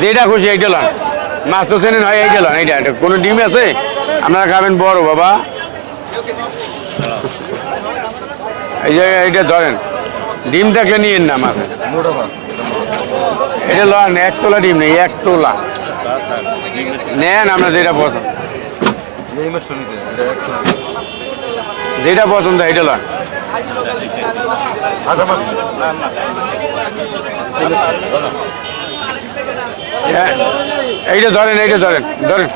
যেটা খুশি এইটা লন। মাছ তো চেনেন হয় এইটা লন এইটা। কোনো ডিম আছে? আপনারা খাবেন বড় বাবা। এই যে এইটা ধরেন ডিম দেখলে নিয়েন না মাছ। এটা লন এক তোলা ডিম নেই এক তোলা। নেন আপনার যেটা পছন্দ। যেটা পছন্দ এইটা লন। হ্যাঁ, এইটা ধরেন এইটা ধরেন ধরেন।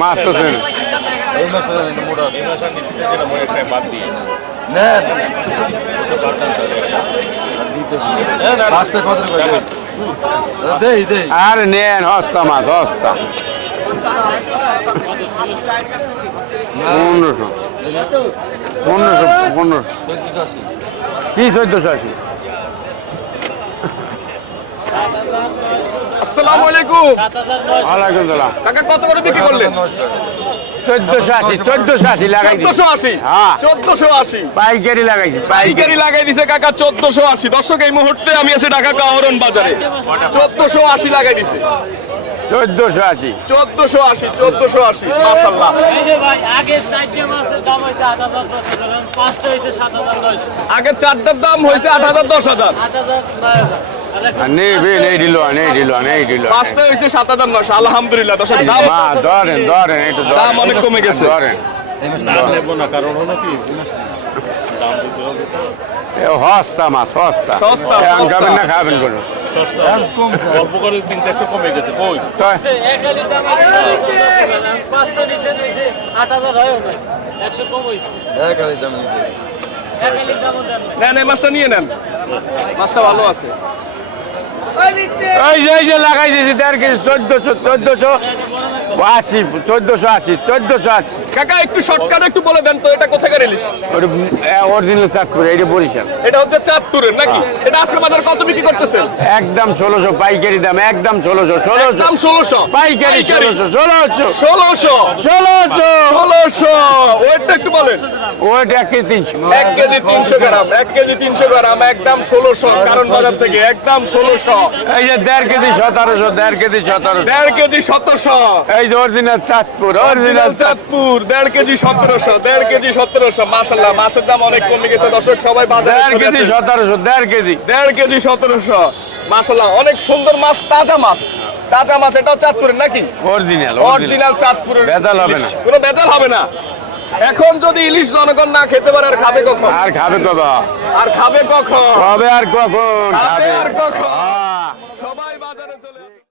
মাছ তো চেনেন আর নেন হস্তা মাছ হস্তা। পনেরোশো। পনেরোশো পনেরোশো। কি চোদ্দশো আশি? আসসালামু আলাইকুম। ওয়ালাইকুম সালাম। কাকা কত করে বিক্রি করলেন? চোদ্দশো আশি চোদ্দশো আশি লাগাই। চোদ্দশো আশি? হ্যাঁ। চোদ্দশো আশি। পাইকারি লাগাইছি পাইকারি। লাগাই দিছে কাকা চোদ্দশো আশি। দর্শক এই মুহূর্তে আমি আছি ঢাকা কাহরন বাজারে। চোদ্দশো আশি লাগাই দিছে। চোদ্দশো আশি। চোদ্দশো আশি চোদ্দশো আশি মাসাল্লাহ আগের চারটার দাম হয়েছে আট হাজার দশ হাজার। আট হাজার নয় হাজার আর এখন আর নেই বে নেই দিল নেই দিল নেই দিল পাঁচটা হয়েছে সাত হাজার নশো আলহামদুলিল্লাহ দাম মা ধরেন ধরেন একটু দাম অনেক কমে গেছে। ধরেন। এ হস্তা মাছ হস্তা সস্তা, এ, সস্তা। খাবেন না খাবেন করুন অল্প করে তিন চারশো কমে গেছে কই? পাঁচটা নিচে আট হাজার একশো কম হয়েছে। না। নেন এই মাছটা নিয়ে নেন। মাছটা ভালো আছে। এই যে লাগাই দিয়েছি দেড় কেজি চোদ্দশো চোদ্দশো। আশি চোদ্দশো আশি চোদ্দশো আশি। কাকা একটু শর্টকাট একটু বলে দেন তো এটা কোথাকার ইলিশ? অরিজিনাল চাঁদপুর এইটা বরিশাল। এটা হচ্ছে চাঁদপুরের নাকি? এটা আজকে বাজার কত বিক্রি করতেছেন একদম ষোলোশো পাইকারি দাম একদম ষোলোশো ষোলোশো। ষোলোশো। পাইকারি ষোলোশো ষোলোশো। ষোলোশো। ষোলোশো। ষোলোশো। ওয়েটটা একটু বলেন। ওইটা এক কেজি তিনশো। এক কেজি তিনশো গ্রাম এক কেজি তিনশো গ্রাম একদম ষোলোশো কারণ বাজার থেকে একদম ষোলোশো। এই যে দেড় কেজি সতেরোশো দেড় কেজি সতেরোশো। দেড় কেজি সতেরোশো। এই যে অরিজিনাল চাঁদপুর অরিজিনাল চাঁদপুর দেড় কেজি সতেরোশো দেড় কেজি সতেরোশো মাসাল্লাহ মাছের দাম অনেক কমে গেছে দর্শক সবাই বাজারে দেড় কেজি সতেরোশো দেড় কেজি। দেড় কেজি সতেরোশো মাসাল্লাহ অনেক সুন্দর মাছ তাজা মাছ। তাজা মাছ এটাও চাঁদপুরের নাকি? অরিজিনাল অরিজিনাল চাঁদপুরের। ভেজাল হবে না। কোনো ভেজাল হবে না। এখন যদি ইলিশ জনগণ না খেতে পারে আর খাবে কখন? আর খাবে কবে আর খাবে কখন? কবে আর কখন? খাবে খাবে। আর কখন?